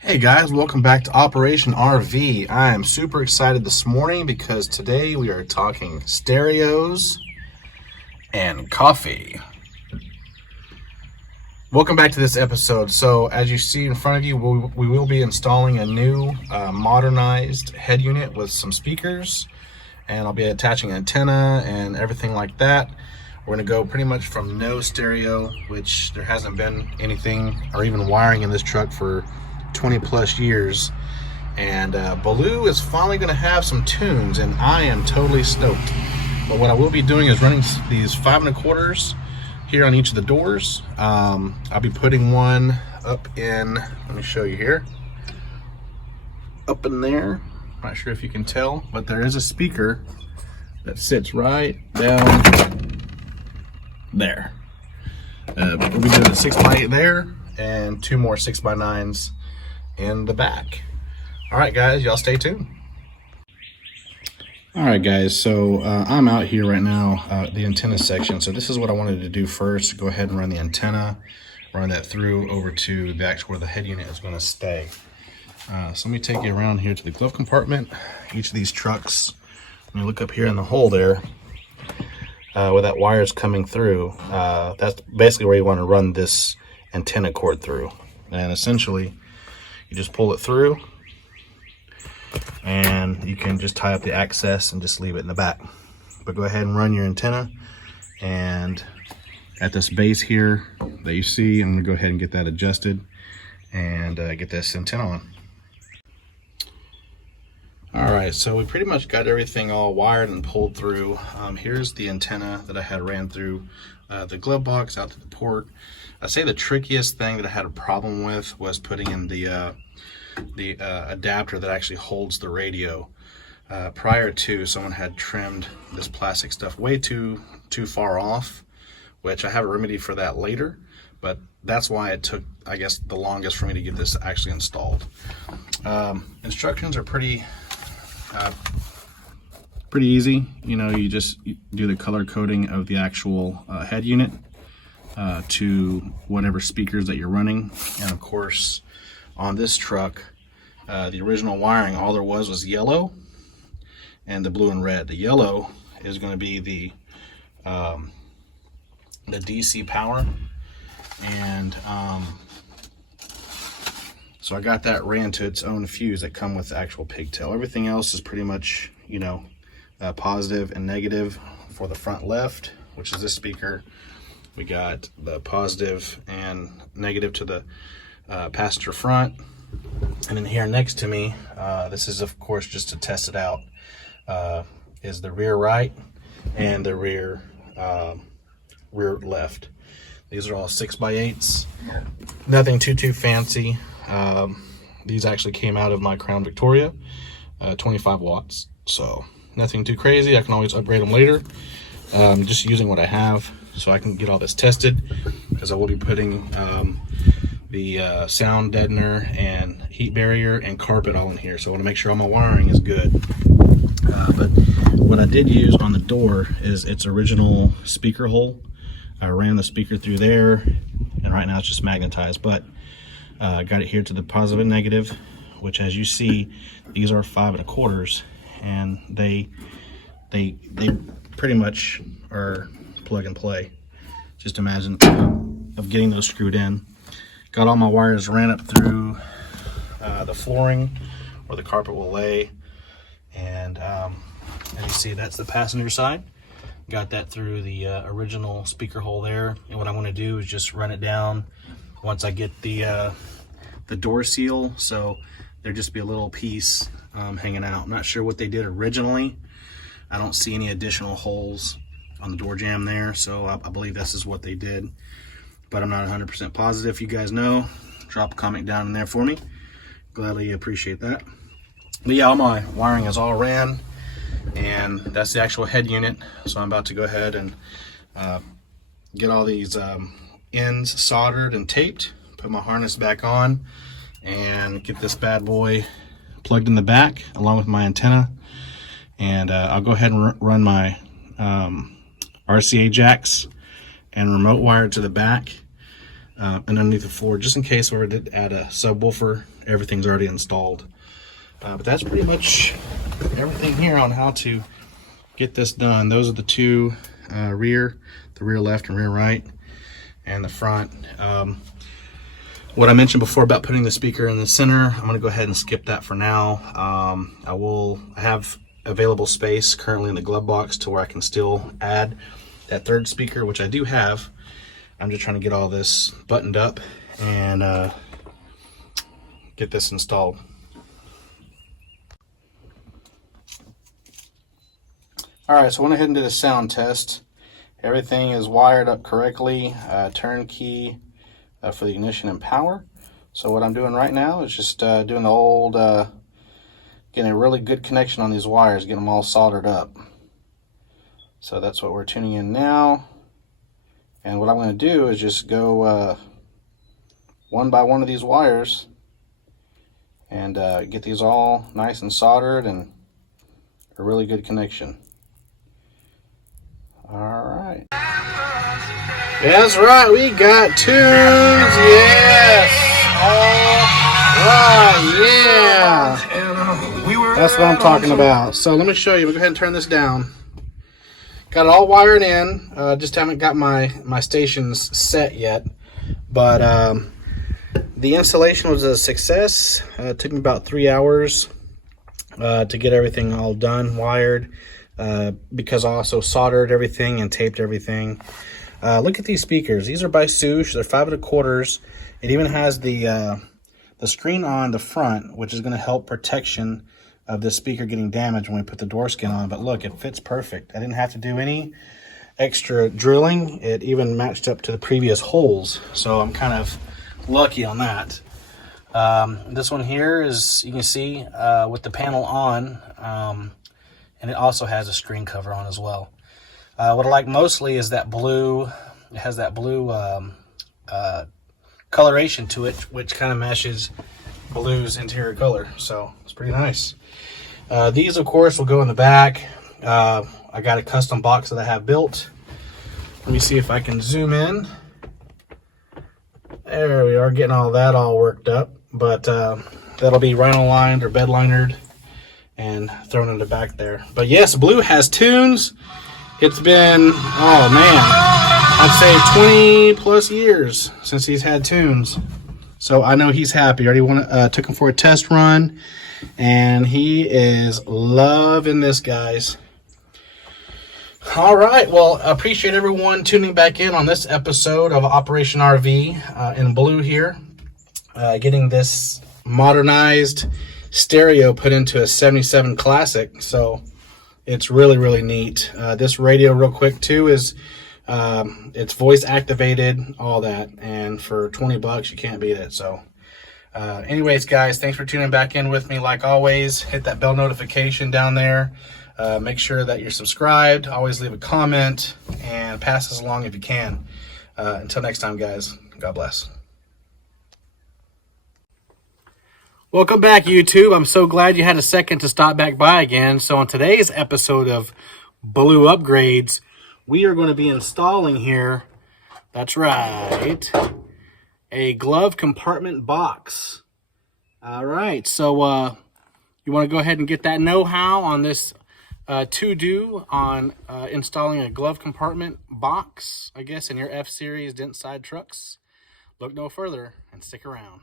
Hey guys, welcome back to Operation RV. I am super excited this morning because today we are talking stereos and coffee. Welcome back to this episode. So as you see in front of you, we will be installing a new modernized head unit with some speakers, and I'll be attaching an antenna and everything like that. We're going to go pretty much from no stereo, which there hasn't been anything or even wiring in this truck for 20 plus years, and Baloo is finally going to have some tunes, and I am totally stoked. But what I will be doing is running these 5 1/4s here on each of the doors. I'll be putting one up in, let me show you here, up in there. Not sure if you can tell, but there is a speaker that sits right down there. We'll be doing a 6x8 there and 2 more 6x9s in the back. All right guys, y'all stay tuned. All right guys, so I'm out here right now, the antenna section. So this is what I wanted to do first. Go ahead and run the antenna, run that through over to the actual where the head unit is going to stay. So let me take you around here to the glove compartment. Each of these trucks, when you look up here in the hole there, where that wire is coming through, that's basically where you want to run this antenna cord through. And essentially you just pull it through, and you can just tie up the access and just leave it in the back. But go ahead and run your antenna, and at this base here that you see, I'm going to go ahead and get that adjusted and get this antenna on. Alright, so we pretty much got everything all wired and pulled through. Here's the antenna that I had ran through the glove box out to the port. I say the trickiest thing that I had a problem with was putting in the adapter that actually holds the radio. Prior to, someone had trimmed this plastic stuff way too far off, which I have a remedy for that later, but that's why it took, I guess, the longest for me to get this actually installed. Instructions are pretty easy. You know, you just do the color coding of the actual head unit to whatever speakers that you're running. And of course, on this truck, the original wiring, all there was yellow and the blue and red. The yellow is going to be the DC power, and so I got that ran to its own fuse that come with the actual pigtail. Everything else is pretty much, you know, positive and negative for the front left, which is this speaker. We got the positive and negative to the passenger front. And then here next to me, this is of course just to test it out, is the rear right and the rear left. These are all 6x8s, nothing too fancy. These actually came out of my Crown Victoria, 25 watts, so nothing too crazy. I can always upgrade them later. Just using what I have so I can get all this tested, because I will be putting the sound deadener and heat barrier and carpet all in here, so I want to make sure all my wiring is good. But what I did use on the door is its original speaker hole. I ran the speaker through there, and right now it's just magnetized, but I got it here to the positive and negative, which, as you see, these are 5 1/4s, and they pretty much are plug and play. Just imagine of getting those screwed in. Got all my wires ran up through the flooring where the carpet will lay, and as you see, that's the passenger side. Got that through the original speaker hole there, and what I want to do is just run it down once I get the door seal, so there'll just be a little piece hanging out. I'm not sure what they did originally. I don't see any additional holes on the door jamb there, so I believe this is what they did, but I'm not 100% positive. If you guys know, drop a comment down in there for me. Gladly appreciate that. But yeah, all my wiring is all ran, and that's the actual head unit. So I'm about to go ahead and get all these ends soldered and taped, put my harness back on, and get this bad boy plugged in the back along with my antenna. And I'll go ahead and run my RCA jacks and remote wire to the back. and underneath the floor, just in case we were to add a subwoofer. Everything's already installed. But that's pretty much everything here on how to get this done. Those are the two the rear left and rear right, and the front. What I mentioned before about putting the speaker in the center, I'm going to go ahead and skip that for now. I have available space currently in the glove box to where I can still add that third speaker, which I do have. I'm just trying to get all this buttoned up and get this installed. Alright, so I went ahead and did a sound test. Everything is wired up correctly, turnkey for the ignition and power. So what I'm doing right now is just doing the old, getting a really good connection on these wires, getting them all soldered up. So that's what we're tuning in now. And what I'm going to do is just go one by one of these wires and get these all nice and soldered and a really good connection. Alright. That's right, we got tunes, yes! Alright, yeah! That's what I'm talking about. So let me show you, we'll go ahead and turn this down. Got it all wired in, just haven't got my stations set yet. But the installation was a success. It took me about 3 hours to get everything all done, wired, because I also soldered everything and taped everything. Look at these speakers. These are by Scosche. They're 5 1/4. It even has the screen on the front, which is going to help protection of the speaker getting damaged when we put the door skin on. But look, it fits perfect. I didn't have to do any extra drilling. It even matched up to the previous holes, so I'm kind of lucky on that. This one here is, you can see, with the panel on, and it also has a screen cover on as well. What I like mostly is that blue. It has that blue coloration to it, which kind of matches Baloo's interior color, so it's pretty nice. These, of course, will go in the back. I got a custom box that I have built. Let me see if I can zoom in. There we are, getting all that all worked up. But that'll be rhino lined or bed linered and thrown in the back there. But yes, Baloo has tunes. It's been, oh man, I'd say 20 plus years since he's had tunes. So I know he's happy. I already took him for a test run, and he is loving this, guys. All right, well, I appreciate everyone tuning back in on this episode of Operation RV in Baloo here. Getting this modernized stereo put into a 77 Classic, so it's really, really neat. This radio, real quick, too, is it's voice activated, all that, and for 20 bucks, you can't beat it. So anyways, guys, thanks for tuning back in with me. Like always, hit that bell notification down there. Make sure that you're subscribed. Always leave a comment and pass this along if you can. Until next time, guys, God bless. Welcome back, YouTube. I'm so glad you had a second to stop back by again. So on today's episode of Baloo Upgrades, we are going to be installing here, that's right, a glove compartment box. All right, so you want to go ahead and get that know-how on this to-do on installing a glove compartment box, I guess, in your F-Series dent side trucks. Look no further and stick around.